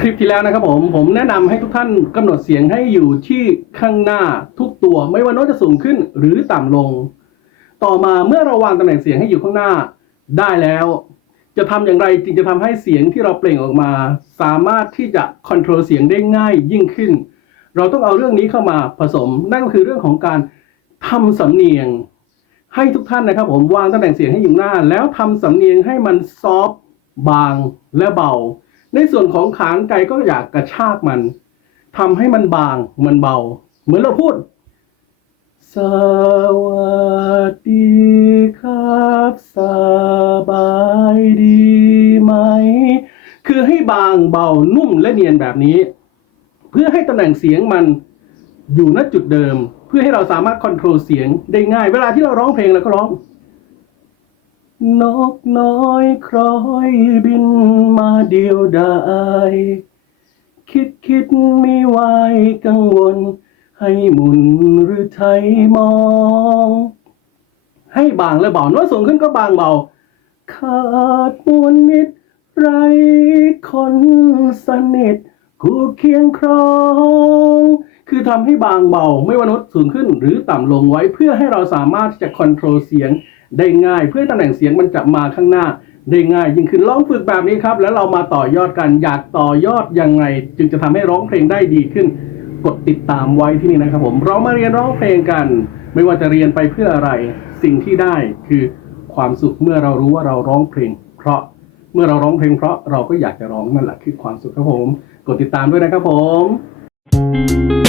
คลิปที่แล้วนะครับผม ผมแนะนำให้ทุกท่านกำหนดเสียงให้อยู่ที่ข้างหน้าทุกตัว ไม่ว่าโน้ตจะสูงขึ้นหรือต่ำลง ต่อมาเมื่อเราวางตำแหน่งเสียงให้อยู่ข้างหน้าได้แล้ว จะทำอย่างไรจึงจะทำให้เสียงที่เราเปล่งออกมา สามารถที่จะค o n t r o l เสียงได้ง่ายยิ่งขึ้น เราต้องเอาเรื่องนี้เข้ามาผสม นั่นก็คือเรื่องของการทำสำเนียง ให้ทุกท่านนะครับ ผมวางตำแหน่งเสียงให้อยู่หน้า แล้วทำสำเนียงให้มันซอฟต์บางและเบา ในส่วนของขานไกก็อยากกระชากมันทำให้มันบางมันเบา เหมือนเราพูด สวัสดีครับ สบายดีไหม คือให้บางเบานุ่มและเนียนแบบนี้ เพื่อให้ตำแหน่งเสียงมันอยู่ณจุดเดิม เพื่อให้เราสามารถคอนโทรลเสียงได้ง่าย เวลาที่เราร้องเพลงเราก็ร้องนกน้อยคล้อยบิน เดียวดายคิดคิดไม่ไหวกังวล ให้หมุนหรือไทยมอง ให้บางและเบาน้ตสูงขึ้นก็บางเบา ขาดมวลมิตรไรคนสนิทกูเคียงครอง คือทำให้บางเบาไม่ว่าน้ตสูงขึ้นหรือต่ำลงไว้เพื่อให้เราสามารถที่จะคอนโทรลเสียงได้ง่าย เพื่อตำแหน่งเสียงมันจะมาข้างหน้า ได้ง่ายยิ่งขึ้นลองฝึกแบบนี้ครับ แล้วเรามาต่อยอดกันอยากต่อยอดยังไง จึงจะทำให้ร้องเพลงได้ดีขึ้น กดติดตามไว้ที่นี่นะครับ ผมเรามาเรียนร้องเพลงกัน ไม่ว่าจะเรียนไปเพื่ออะไรสิ่งที่ได้คือความสุขเมื่อเรารู้ว่าเราร้องเพลง เพราะเมื่อเราร้องเพลงเพราะเราก็อยากจะร้องนั่นแหละคือความสุขครับผม กดติดตามด้วยนะครับผม